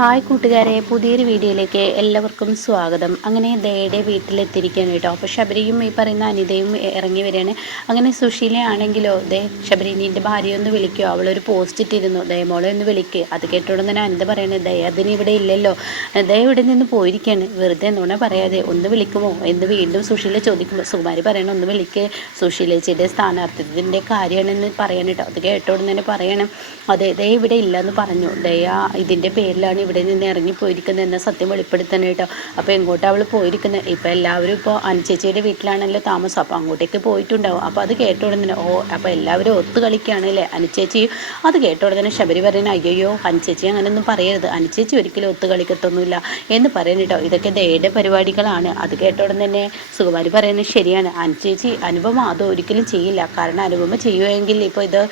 Hi കൂട്ടുകാരെ പുതിയൊരു വീഡിയോയിലേക്ക് എല്ലാവർക്കും സ്വാഗതം. അങ്ങനെ ദയുടെ വീട്ടിലെത്തിയിരിക്കുകയാണ് കേട്ടോ. അപ്പോൾ ശബരിയും ഈ പറയുന്ന അനിതയും ഇറങ്ങി വരികയാണ്. അങ്ങനെ സുശീലയാണെങ്കിലോ ദേ ശബരി നിന്റെ ഭാര്യ ഒന്ന് വിളിക്കുക അവളൊരു പോസ്റ്റ് ഇട്ടിരുന്നു. ദയമോളെ ഒന്ന് വിളിക്കുക അത് കേട്ടോടെ തന്നെ അനിത പറയണത് ദയ അതിന് ഇവിടെ ഇല്ലല്ലോ. ദയ ഇവിടെ നിന്ന് പോയിരിക്കുകയാണ്. വെറുതെ എന്നോണ പറയാതെ ഒന്ന് വിളിക്കുമോ? എന്ന് വീണ്ടും സുശീല ചോദിക്കുമ്പോൾ സുകുമാരി പറയണം ഒന്ന് വിളിക്ക്. സുശീലേച്ചിയുടെ സ്ഥാനാർത്ഥിത്വത്തിന്റെ കാര്യമാണെന്ന് പറയണം കേട്ടോ. അത് കേട്ടോടെ തന്നെ പറയണം. അതെ ദയ ഇവിടെ ഇല്ലെന്ന് പറഞ്ഞു. ദയ ഇതിന്റെ പേരിലാണ് ഇവിടെ നിന്ന് ഇറങ്ങിപ്പോയിരിക്കുന്നത് എന്ന സത്യം വെളിപ്പെടുത്തണം കേട്ടോ. അപ്പോൾ എങ്ങോട്ടാണ് അവൾ പോയിരിക്കുന്നത്? ഇപ്പോൾ എല്ലാവരും ഇപ്പോൾ അനുചേച്ചിയുടെ വീട്ടിലാണല്ലോ താമസം. അപ്പോൾ അങ്ങോട്ടേക്ക് പോയിട്ടുണ്ടാവും. അപ്പോൾ അത് കേട്ട ഉടനെ ഓ അപ്പോൾ എല്ലാവരും ഒത്തു കളിക്കുകയാണ് അല്ലേ? അനുചേച്ചിയും അത് കേട്ട ഉടനെ ശബരി പറയുന്നത് അയ്യോ അനുചേച്ചി അങ്ങനെയൊന്നും പറയരുത്. അനുചേച്ചി ഒരിക്കലും ഒത്തു കളിക്കത്തൊന്നുമില്ല എന്ന് പറയുന്നത് കേട്ടോ. ഇതൊക്കെ ദയുടെ പരിപാടികളാണ്. അത് കേട്ട ഉടനെ തന്നെ സുകുമാരി പറയുന്നത് ശരിയാണ്. അനുചേച്ചി അനുപമ അത് ഒരിക്കലും ചെയ്യില്ല. കാരണം അനുപമ ചെയ്യുമെങ്കിൽ ഇപ്പോൾ ഇത്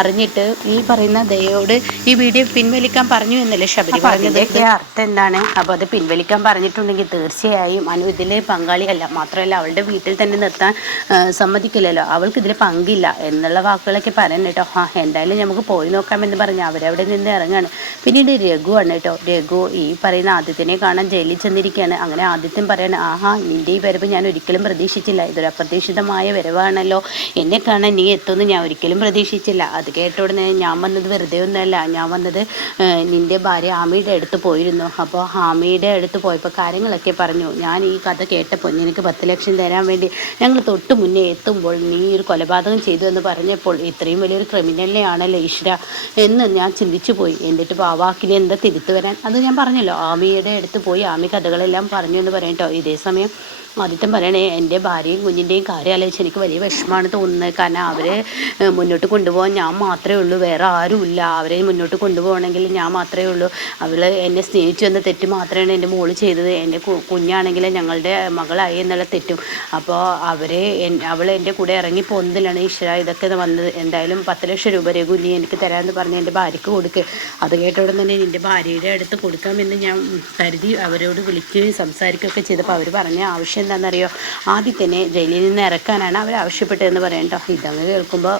അറിഞ്ഞിട്ട് ഈ പറയുന്ന ദയോട് ഈ വീഡിയോ പിൻവലിക്കാൻ പറഞ്ഞു എന്നല്ലേ ശബരി പറഞ്ഞത് അർത്ഥം എന്താണ്? അപ്പോൾ അത് പിൻവലിക്കാൻ പറഞ്ഞിട്ടുണ്ടെങ്കിൽ തീർച്ചയായും അനു ഇതിൽ പങ്കാളിയല്ല മാത്രമല്ല അവളുടെ വീട്ടിൽ തന്നെ നിർത്താൻ ആ, സമ്മതിക്കില്ലല്ലോ. അവൾക്ക് ഇതിൽ പങ്കില്ല എന്നുള്ള വാക്കുകളൊക്കെ പറയുന്നത് കേട്ടോ. ആ എന്തായാലും നമുക്ക് പോയി നോക്കാമെന്ന് പറഞ്ഞ് അവരവിടെ നിന്ന് ഇറങ്ങാണ്. പിന്നീട് രഘുവാണ് കേട്ടോ. രഘു ഈ പറയുന്ന ആദിത്യനെ കാണാൻ ജയിലിൽ ചെന്നിരിക്കുകയാണ്. അങ്ങനെ ആദിത്യം പറയാണ് ആഹാ നിന്റെ ഈ വരവ് ഞാൻ ഒരിക്കലും പ്രതീക്ഷിച്ചില്ല. ഇതൊരു അപ്രതീക്ഷിതമായ വരവാണല്ലോ. എന്നെ കാണാൻ നീ എത്തുമെന്ന് ഞാൻ ഒരിക്കലും പ്രതീക്ഷിച്ചില്ല. അത് കേട്ട ഉടനെ ഞാൻ വന്നത് വെറുതെ ഒന്നുമല്ല ഞാൻ വന്നത് നിന്റെ ഭാര്യ ആമിയുടെ അടുത്ത് പോയിരുന്നു. അപ്പോൾ ഹാമിയുടെ അടുത്ത് പോയപ്പോൾ കാര്യങ്ങളൊക്കെ പറഞ്ഞു. ഞാൻ ഈ കഥ കേട്ടപ്പോൾ നിനക്ക് പത്ത് ലക്ഷം തരാൻ വേണ്ടി ഞങ്ങൾ തൊട്ട് മുന്നേ എത്തുമ്പോൾ നീ ഒരു കൊലപാതകം ചെയ്തു എന്ന് പറഞ്ഞപ്പോൾ ഇത്രയും വലിയൊരു ക്രിമിനലിനെ ആണല്ലോ ഈശ്വര എന്ന് ഞാൻ ചിന്തിച്ചു പോയി. എന്നിട്ട് ഇപ്പോൾ ആ വാക്കിനെ എന്താ തിരുത്തു വരാൻ? അത് ഞാൻ പറഞ്ഞല്ലോ. ആമിയുടെ അടുത്ത് പോയി ആമി കഥകളെല്ലാം പറഞ്ഞു എന്ന് പറയട്ടോ. ഇതേ സമയം ആദ്യത്തെ പറയണേ എന്റെ ഭാര്യയും കുഞ്ഞിന്റെയും കാര്യം ആലോചിച്ച് എനിക്ക് വലിയ വിഷമമാണ് തോന്നുന്നത്. കാരണം അവരെ മുന്നോട്ട് കൊണ്ടുപോകാൻ ഞാൻ മാത്രമേ ഉള്ളൂ വേറെ ആരുമില്ല. അവരെ മുന്നോട്ട് കൊണ്ടുപോകണമെങ്കിൽ ഞാൻ മാത്രമേ ഉള്ളൂ. അവൾ എന്നെ സ്നേഹിച്ചു എന്ന തെറ്റ് മാത്രമാണ് എന്റെ മോൾ ചെയ്തത്. എന്റെ കുഞ്ഞാണെങ്കിൽ ഞങ്ങളുടെ മകളായി എന്നുള്ള തെറ്റും. അപ്പോൾ അവരെ അവൾ എന്റെ കൂടെ ഇറങ്ങി പോകുന്നതിലാണ് ഈശ്വര ഇതൊക്കെ വന്നത്. എന്തായാലും പത്ത് ലക്ഷം രൂപ രഘു നീ എനിക്ക് തരാമെന്ന് പറഞ്ഞ് എന്റെ ഭാര്യയ്ക്ക് കൊടുക്ക്. അത് കേട്ടോടെ തന്നെ എന്റെ ഭാര്യയുടെ അടുത്ത് കൊടുക്കാമെന്ന് ഞാൻ കരുതി അവരോട് വിളിക്കുകയും സംസാരിക്കുകയൊക്കെ ചെയ്തപ്പോൾ അവർ പറഞ്ഞ ആവശ്യം എന്താണെന്നറിയോ? ആദ്യത്തന്നെ ജയിലിൽ നിന്ന് ഇറക്കാനാണ് അവർ ആവശ്യപ്പെട്ടതെന്ന് പറയണ്ടോ ഇതങ്ങ് കേൾക്കുമ്പോൾ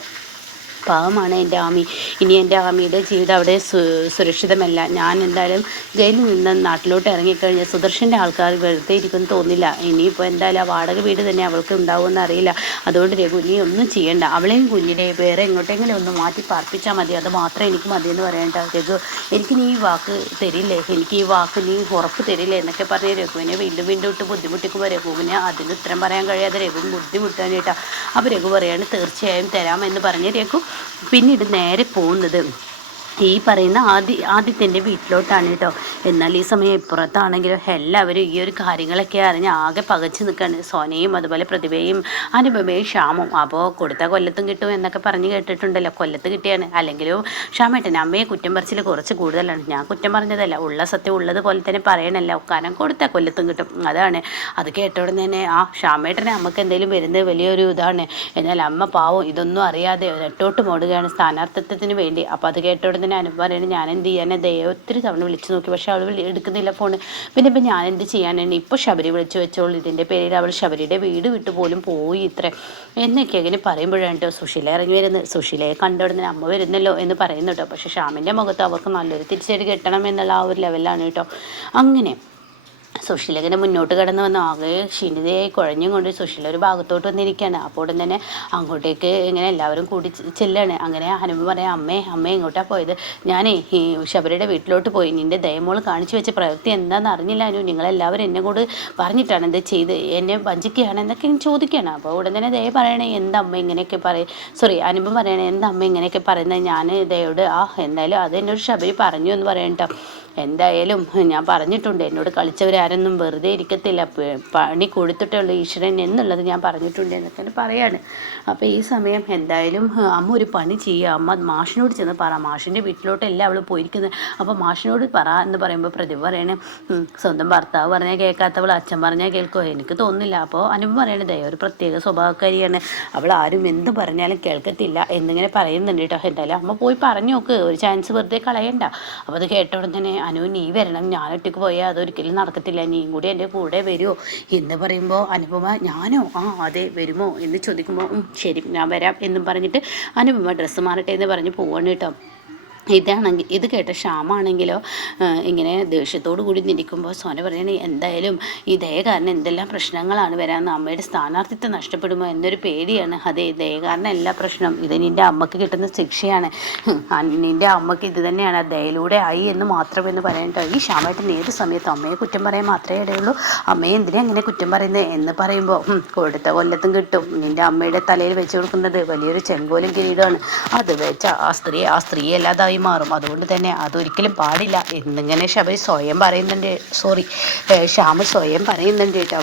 പാവമാണ് എന്റെ ആമി. ഇനി എന്റെ ആമിയുടെ ജീവിതം അവിടെ സു സുരക്ഷിതമല്ല. ഞാൻ എന്തായാലും ജയിലിൽ നിന്ന് നാട്ടിലോട്ട് ഇറങ്ങിക്കഴിഞ്ഞാൽ സുദർശന്റെ ആൾക്കാർ വെറുതെ ഇരിക്കുമെന്ന് തോന്നില്ല. ഇനിയിപ്പോൾ എന്തായാലും ആ വാടക വീട് തന്നെ അവൾക്ക് ഉണ്ടാവുമെന്ന് അറിയില്ല. അതുകൊണ്ട് രഘു നീ ഒന്നും ചെയ്യണ്ട. അവളെയും കുഞ്ഞിനെ വേറെ എങ്ങോട്ടെങ്കിലും ഒന്ന് മാറ്റി പാർപ്പിച്ചാൽ മതി. അത് മാത്രമേ എനിക്ക് മതിയെന്ന് പറയണ്ട രഘു. എനിക്ക് നീ ഈ വാക്ക് തരില്ലേ? എനിക്ക് ഈ വാക്ക് നീ ഉറപ്പ് തരില്ലേ എന്നൊക്കെ പറഞ്ഞ് രഘുവിനെ വീണ്ടും വീണ്ടും ഇട്ട് ബുദ്ധിമുട്ടിക്കുമ്പോൾ രഘുവിന് അതിന് ഉത്തരം പറയാൻ കഴിയാതെ രഘു ബുദ്ധിമുട്ടാനായിട്ടാണ് അപ്പോൾ രഘു പറയാണ് തീർച്ചയായും തരാമെന്ന് പറഞ്ഞ് രഘു പിന്നീട് നേരെ പോകുന്നത് ഈ പറയുന്ന ആദി ആദിത്യന്റെ വീട്ടിലോട്ടാണ് കേട്ടോ. എന്നാൽ ഈ സമയം ഇപ്പുറത്താണെങ്കിലും എല്ലാവരും ഈ ഒരു കാര്യങ്ങളൊക്കെ അറിഞ്ഞ് ആകെ പകച്ചു നിൽക്കുകയാണ് സോനയും അതുപോലെ പ്രതിഭയും അനുപമയും ശ്യാമും. അപ്പോൾ കൊടുത്ത കൊല്ലത്തും കിട്ടും എന്നൊക്കെ പറഞ്ഞ് കേട്ടിട്ടുണ്ടല്ലോ. കൊല്ലത്ത് കിട്ടിയാണ്. അല്ലെങ്കിലും ശ്യാമേട്ടൻ അമ്മയെ കുറ്റം പറിച്ചിൽ കുറച്ച് കൂടുതലാണ്. ഞാൻ കുറ്റം പറഞ്ഞതല്ല. ഉള്ള സത്യം ഉള്ളത് പോലെ തന്നെ പറയണല്ലോ. കാരണം കൊടുത്ത കൊല്ലത്തും കിട്ടും. അതാണ്. അത് കേട്ട ഉടനെ തന്നെ ആ ശ്യാമേട്ടനെ അമ്മയ്ക്ക് എന്തെങ്കിലും വരുന്നത് വലിയൊരു ഇതാണ്. എന്നാൽ അമ്മ പാവം ഇതൊന്നും അറിയാതെ ഒരട്ടോട്ട് മോടുകയാണ് സ്ഥാനാർത്ഥിത്വത്തിന് വേണ്ടി. അപ്പോൾ അത് കേട്ട തന്നെ അനുഭവം പറയുന്നത് ഞാൻ എന്ത് ചെയ്യാനാണ് ദയ ഒത്തിരി തവണ വിളിച്ചു നോക്കി പക്ഷെ അവൾ എടുക്കുന്നില്ല ഫോൺ പിന്നെ ഇപ്പം ഞാൻ എന്ത് ചെയ്യാനാണ് ഇപ്പോൾ ശബരി വിളിച്ചു വെച്ചോളൂ ഇതിന്റെ പേരിൽ അവൾ ശബരിയുടെ വീട് വിട്ട് പോലും പോയി ഇത്ര. എന്നൊക്കെ അങ്ങനെ പറയുമ്പോഴാണ് കേട്ടോ സുശീല ഇറങ്ങി വരുന്നത്. സുശീലയെ കണ്ട ഉടനെ അമ്മ വരുന്നല്ലോ എന്ന് പറയുന്നു കേട്ടോ. പക്ഷെ ഷാമിന്റെ മുഖത്ത് അവർക്ക് നല്ലൊരു തിരിച്ചടി കിട്ടണം എന്നുള്ള ആ ഒരു ലെവലാണ് കേട്ടോ. അങ്ങനെ സുശീല മുന്നോട്ട് കടന്ന് വന്ന്. ആകെ ക്ഷീണിതയായി കുഴഞ്ഞും കൊണ്ട് സുശീല ഒരു ഭാഗത്തോട്ട് വന്നിരിക്കുകയാണ്. അപ്പോൾ ഉടൻ തന്നെ അങ്ങോട്ടേക്ക് ഇങ്ങനെ എല്ലാവരും കൂടി ചെല്ലാണ്. അങ്ങനെ ഹനുമ പറയാം അമ്മേ അമ്മേ ഇങ്ങോട്ടാണ് പോയത്? ഞാനേ ഈ ശബരിയുടെ വീട്ടിലോട്ട് പോയി. നിന്റെ ദയമോൾ കാണിച്ചു വെച്ച പ്രവൃത്തി എന്താണെന്ന് അറിഞ്ഞില്ല അനു. നിങ്ങളെല്ലാവരും എന്നെ കൂടെ പറഞ്ഞിട്ടാണ് ഇത് ചെയ്ത് എന്നെ വഞ്ചിക്കുകയാണ് എന്നൊക്കെ ചോദിക്കുകയാണ്. അപ്പോൾ ഉടൻ തന്നെ ദയ പറയണേ എന്താ അമ്മ ഇങ്ങനെയൊക്കെ പറയും സോറി അനുപം പറയണേ എന്താ അമ്മ ഇങ്ങനെയൊക്കെ പറയുന്നത്? ഞാൻ ദയോട് ആ എന്തായാലും അത് എന്നോട് ശബരി പറഞ്ഞു എന്ന് പറയട്ടോ എന്തായാലും ഞാൻ പറഞ്ഞിട്ടുണ്ട് എന്നോട് കളിച്ചവരാരൊന്നും വെറുതെ ഇരിക്കത്തില്ല. പണി കൊടുത്തിട്ടുള്ള ഈശ്വരൻ എന്നുള്ളത് ഞാൻ പറഞ്ഞിട്ടുണ്ട് എന്നൊക്കെ പറയാണ്. അപ്പോൾ ഈ സമയം എന്തായാലും അമ്മ ഒരു പണി ചെയ്യുക. അമ്മ മാഷിനോട് ചെന്ന് പറ. മാഷിന്റെ വീട്ടിലോട്ടല്ല അവൾ പോയിരിക്കുന്നത് അപ്പോൾ മാഷിനോട് പറ എന്ന് പറയുമ്പോൾ പ്രതിഭ പറയണേ സ്വന്തം ഭർത്താവ് പറഞ്ഞാൽ കേൾക്കാത്തവൾ അച്ഛൻ പറഞ്ഞാൽ കേൾക്കുമോ എനിക്ക് തോന്നുന്നില്ല. അപ്പോൾ അനുപ പറയണത് ദയ ഒരു പ്രത്യേക സ്വഭാവക്കാരിയാണ്. അവൾ ആരും എന്ത് പറഞ്ഞാലും കേൾക്കത്തില്ല എന്നിങ്ങനെ പറയുന്നുണ്ട് കേട്ടോ. എന്തായാലും അമ്മ പോയി പറഞ്ഞു നോക്ക്. ഒരു ചാൻസ് വെറുതെ കളയണ്ട. അപ്പോൾ അത് കേട്ട ഉടൻ തന്നെ അനു നീ വരണം. ഞാൻ ഒറ്റയ്ക്ക് പോയാൽ അതൊരിക്കലും നടക്കത്തില്ല. നീയും കൂടി എന്റെ കൂടെ വരുമോ എന്ന് പറയുമ്പോൾ അനുപമ ഞാനോ? ആ അതെ വരുമോ? എന്ന് ചോദിക്കുമ്പോൾ ശരി ഞാൻ വരാം എന്നും പറഞ്ഞിട്ട് അനുപമ ഡ്രസ്സ് മാറട്ടെ എന്ന് പറഞ്ഞ് പോവാണ് കേട്ടോ. ഇതാണെങ്കിൽ ഇത് കേട്ട ശ്യാമാണെങ്കിലോ ഇങ്ങനെ ദേഷ്യത്തോടു കൂടി നിൽക്കുമ്പോൾ സോന പറയണേ എന്തായാലും ഈ ദയ കാരണം എന്തെല്ലാം പ്രശ്നങ്ങളാണ് വരാമെന്ന് അമ്മയുടെ സ്ഥാനാർത്ഥിത്വം നഷ്ടപ്പെടുമോ എന്നൊരു പേടിയാണ്. അതെ ദയ കാരണം എല്ലാ പ്രശ്നം ഇത് നിന്റെ അമ്മയ്ക്ക് കിട്ടുന്ന ശിക്ഷയാണ്. നിന്റെ അമ്മയ്ക്ക് ഇത് തന്നെയാണ്. ദയയിലൂടെ ആയി എന്ന് മാത്രം എന്ന് പറയേണ്ടത് ഈ ശ്യാമായിട്ട് ഏത് സമയത്ത് അമ്മയെ കുറ്റം പറയാൻ മാത്രമേ ഇടയുള്ളൂ. അമ്മയെ എന്തിനാ അങ്ങനെ കുറ്റം പറയുന്നത് എന്ന് പറയുമ്പോൾ കൊടുത്ത കൊല്ലത്തും കിട്ടും. നിന്റെ അമ്മയുടെ തലയിൽ വെച്ച് കൊടുക്കുന്നത് വലിയൊരു ചെങ്കോലും കിരീടമാണ്. അത് വെച്ച ആ സ്ത്രീ ആ സ്ത്രീ അല്ലാതായി ആയി മാറും. അതുകൊണ്ട് തന്നെ അതൊരിക്കലും പാടില്ല. എന്നിങ്ങനെ ശബരി സ്വയം പറയുന്നുണ്ട്. സോറി ശ്യാമ സ്വയം പറയുന്നുണ്ട് കേട്ടോ.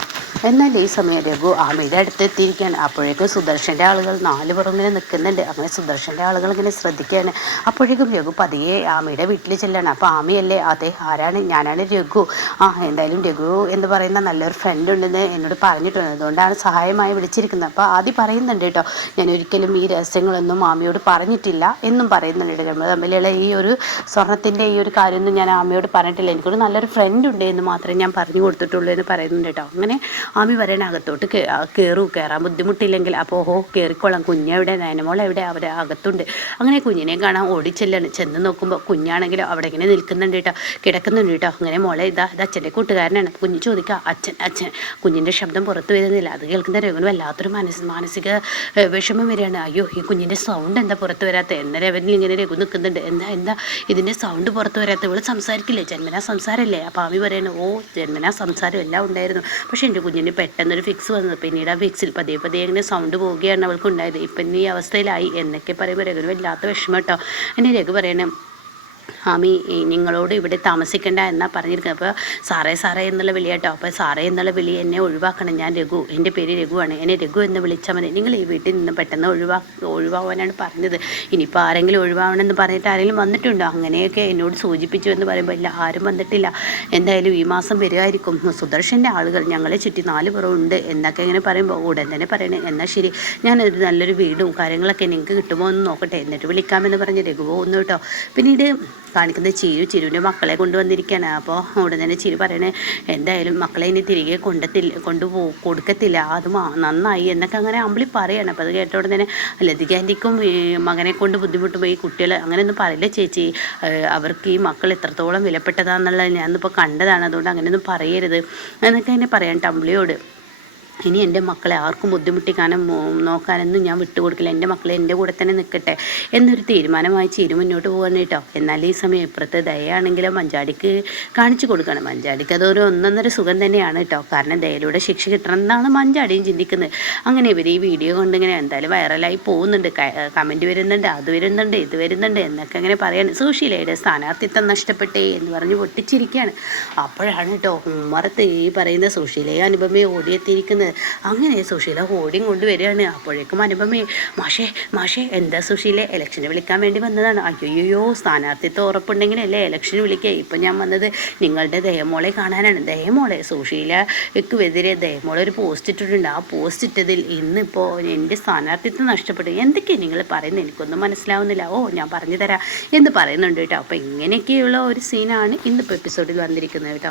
എന്നാൽ ഈ സമയം രഘു അമിത അടുത്ത് എത്തിയിരിക്കുകയാണ് അപ്പോഴേക്കും സുദർശന്റെ ആളുകൾ നാല് പുറം ഇങ്ങനെ നിൽക്കുന്നുണ്ട്. അങ്ങനെ സുദർശന്റെ ആളുകൾ ഇങ്ങനെ ശ്രദ്ധിക്കുകയാണ്. അപ്പോഴേക്കും രഘു പതിയെ ആമയുടെ വീട്ടിൽ ചെല്ലാണ്. അപ്പോൾ ആമയല്ലേ? അതെ ആരാണ്? ഞാനാണ് രഘു. ആ എന്തായാലും രഘു എന്ന് പറയുന്ന നല്ലൊരു ഫ്രണ്ട് ഉണ്ടെന്ന് എന്നോട് പറഞ്ഞിട്ടുണ്ട്. അതുകൊണ്ടാണ് സഹായമായി വിളിച്ചിരിക്കുന്നത്. അപ്പോൾ ആദ്യം പറയുന്നുണ്ട് കേട്ടോ ഞാൻ ഒരിക്കലും ഈ രഹസ്യങ്ങളൊന്നും ആമയോട് പറഞ്ഞിട്ടില്ല എന്നും പറയുന്നുണ്ട്. നമ്മൾ തമ്മിൽ ഉള്ള ഈ ഒരു സ്വർണത്തിന്റെ ഈ ഒരു കാര്യമൊന്നും ഞാൻ ആമയോട് പറഞ്ഞിട്ടില്ല. എനിക്കൊരു നല്ലൊരു ഫ്രണ്ട് ഉണ്ട് എന്ന് മാത്രമേ ഞാൻ പറഞ്ഞു കൊടുത്തിട്ടുള്ളൂ എന്ന് പറയുന്നുണ്ട് കേട്ടോ. അങ്ങനെ ആമി പറയണ അകത്തോട്ട് കയറൂ കയറാൻ ബുദ്ധിമുട്ടില്ലെങ്കിൽ അപ്പോൾ ഓഹോ കയറിക്കോളാം കുഞ്ഞെവിടെ നയനമോൾ എവിടെ? അവർ അകത്തുണ്ട്. അങ്ങനെ കുഞ്ഞിനെ കാണാൻ ഓടിച്ചെല്ലാണ്. ചെന്ന് നോക്കുമ്പോൾ കുഞ്ഞാണെങ്കിലും അവിടെ ഇങ്ങനെ നിൽക്കുന്നുണ്ട് കേട്ടോ. കിടക്കുന്നുണ്ട് കേട്ടോ. അങ്ങനെ മോളെ ഇതാ ഇത് അച്ഛന്റെ കൂട്ടുകാരനാണ്. കുഞ്ഞ് ചോദിക്കുക അച്ഛൻ അച്ഛൻ കുഞ്ഞിന്റെ ശബ്ദം പുറത്തു വരുന്നില്ല. അത് കേൾക്കുന്ന രഘുവിന് വല്ലാത്തൊരു മനസ്സ് മാനസിക വിഷമം വരികയാണ്. അയ്യോ ഈ കുഞ്ഞിന്റെ സൗണ്ട് എന്താ പുറത്ത് വരാത്ത? എന്ന രവനിൽ ഇങ്ങനെ രഘു നിൽക്കുന്നുണ്ട്. എന്താ എന്താ ഇതിന്റെ സൗണ്ട് പുറത്ത് വരാത്ത ഇവൾ സംസാരിക്കില്ലേ? ജന്മനാ സംസാരമല്ലേ അപ്പോൾ ആമി പറയുന്നത് ഓ ജന്മനാ സംസാരം എല്ലാം ഉണ്ടായിരുന്നു. പക്ഷേ എന്റെ കുഞ്ഞിന് പെട്ടെന്നൊരു ഫിക്സ് വന്നത് പിന്നീട് ആ ഫിക്സിൽ പതിയെ പതിയെ ഇങ്ങനെ സൗണ്ട് പോവുകയാണ് അവൾക്ക് ഉണ്ടായത് ഇപ്പം ഈ അവസ്ഥയിലായി. എന്നൊക്കെ പറയുമ്പോൾ രഘുവിന് വല്ലാത്ത വിഷമം കേട്ടോ. എന്നെ രഘു പറയണേ ആമി നിങ്ങളോട് ഇവിടെ താമസിക്കേണ്ട എന്നാണ് പറഞ്ഞിരിക്കുന്നത്. അപ്പോൾ സാറേ സാറേ എന്നുള്ള വിളി കേട്ടോ അപ്പോൾ സാറേ എന്നുള്ള വിളി എന്നെ ഒഴിവാക്കണം. ഞാൻ രഘു എന്റെ പേര് രഘുവാണ്. എന്നെ രഘു എന്ന് വിളിച്ചാൽ മതി. നിങ്ങൾ ഈ വീട്ടിൽ നിന്ന് പെട്ടെന്ന് ഒഴിവാ ഒഴിവാകാനാണ് പറഞ്ഞത്. ഇനിയിപ്പോൾ ആരെങ്കിലും ഒഴിവാകണമെന്ന് പറഞ്ഞിട്ട് ആരെങ്കിലും വന്നിട്ടുണ്ടോ? അങ്ങനെയൊക്കെ എന്നോട് സൂചിപ്പിച്ചു എന്ന് പറയുമ്പോൾ ഇല്ല ആരും വന്നിട്ടില്ല. എന്തായാലും ഈ മാസം വരുമായിരിക്കും സുദർശന്റെ ആളുകൾ ഞങ്ങളെ ചുറ്റി നാല് പുറമുണ്ട് എന്നൊക്കെ ഇങ്ങനെ പറയുമ്പോൾ ഉടൻ തന്നെ പറയണേ. എന്നാൽ ശരി. ഞാനൊരു നല്ലൊരു വീടും കാര്യങ്ങളൊക്കെ നിങ്ങൾക്ക് കിട്ടുമോ എന്ന് നോക്കട്ടെ. എന്നിട്ട് വിളിക്കാമെന്ന് പറഞ്ഞ് രഘു പോകുന്നു കേട്ടോ. പിന്നീട് കാണിക്കുന്നത് ചിരു ചിരുവിന്റെ മക്കളെ കൊണ്ടുവന്നിരിക്കുകയാണ്. അപ്പോൾ ഉടൻ തന്നെ ചിരു പറയണേ എന്തായാലും മക്കളെ ഇനി തിരികെ കൊണ്ടത്തില്ല കൊണ്ടുപോ കൊടുക്കത്തില്ല. അത് നന്നായി. എന്നൊക്കെ അങ്ങനെ അമ്പിളി പറയാണ്. അപ്പോൾ അത് കേട്ട ഉടൻ തന്നെ ലതിക മകനെ കൊണ്ട് ബുദ്ധിമുട്ടുമ്പോൾ ഈ കുട്ടികൾ അങ്ങനെയൊന്നും പറയില്ല ചേച്ചി. അവർക്ക് ഈ മക്കൾ എത്രത്തോളം വിലപ്പെട്ടതാണെന്നുള്ളത് ഞാനിപ്പോൾ കണ്ടതാണ്. അതുകൊണ്ട് അങ്ങനെയൊന്നും പറയരുത്. എന്നൊക്കെ എന്നെ പറയാം ടംബ്ലിയോട് ഇനി എന്റെ മക്കളെ ആർക്കും ബുദ്ധിമുട്ടിക്കാനും നോക്കാനൊന്നും ഞാൻ വിട്ടുകൊടുക്കില്ല. എന്റെ മക്കളെ എന്റെ കൂടെ തന്നെ നിൽക്കട്ടെ എന്നൊരു തീരുമാനമായി ചേരും മുന്നോട്ട് പോകാൻ കേട്ടോ. എന്നാൽ ഈ സമയം ഇപ്പുറത്തെ ദയാണെങ്കിലും മഞ്ചാടിക്ക് കാണിച്ചു കൊടുക്കണം. മഞ്ചാടിക്ക് അതൊരു ഒന്നൊന്നര സുഖം തന്നെയാണ് കേട്ടോ. കാരണം ദയയിലൂടെ ശിക്ഷ കിട്ടണം എന്നാണ് മഞ്ചാടിയും ചിന്തിക്കുന്നത്. അങ്ങനെ ഇവർ ഈ വീഡിയോ കൊണ്ട് ഇങ്ങനെ എന്തായാലും വൈറലായി പോകുന്നുണ്ട്. കമന്റ് വരുന്നുണ്ട് അത് വരുന്നുണ്ട് ഇത് വരുന്നുണ്ട് എന്നൊക്കെ അങ്ങനെ പറയാണ്. സുശീലയുടെ സ്ഥാനാർത്ഥിത്വം നഷ്ടപ്പെട്ടേ എന്ന് പറഞ്ഞ് പൊട്ടിച്ചിരിക്കുകയാണ്. അപ്പോഴാണ് കേട്ടോ ഉമ്മറത്ത് ഈ പറയുന്ന സുശീലയെ അനുപമയെ ഓടിയെത്തിയിരിക്കുന്നത്. അങ്ങനെ സുശീല ഹോർഡിങ് കൊണ്ടുവരികയാണ്. അപ്പോഴേക്കും അനുപമേ മാഷേ മാഷേ എന്താ സുശീലെ? ഇലക്ഷന് വിളിക്കാൻ വേണ്ടി വന്നതാണ്. അയ്യോയ്യോ സ്ഥാനാർത്ഥിത്വം ഉറപ്പുണ്ടെങ്കിലല്ലേ ഇലക്ഷന് വിളിക്കുക ഇപ്പം ഞാൻ വന്നത് നിങ്ങളുടെ ദയമോളെ കാണാനാണ്. ദയമോളെ? സുശീലക്ക് എതിരെ ദയമോളെ ഒരു പോസ്റ്റ് ഇട്ടിട്ടുണ്ട്. ആ പോസ്റ്റ് ഇട്ടതിൽ ഇന്നിപ്പോൾ എന്റെ സ്ഥാനാർത്ഥിത്വം നഷ്ടപ്പെട്ടു. എന്തൊക്കെയാണ് നിങ്ങൾ പറയുന്നത്? എനിക്കൊന്നും മനസ്സിലാവുന്നില്ല. ഓ ഞാൻ പറഞ്ഞു തരാം. എന്ന് പറയുന്നുണ്ട് കേട്ടോ. അപ്പോൾ ഇങ്ങനെയൊക്കെയുള്ള ഒരു സീനാണ് ഇന്നിപ്പോൾ എപ്പിസോഡിൽ വന്നിരിക്കുന്നത് കേട്ടോ.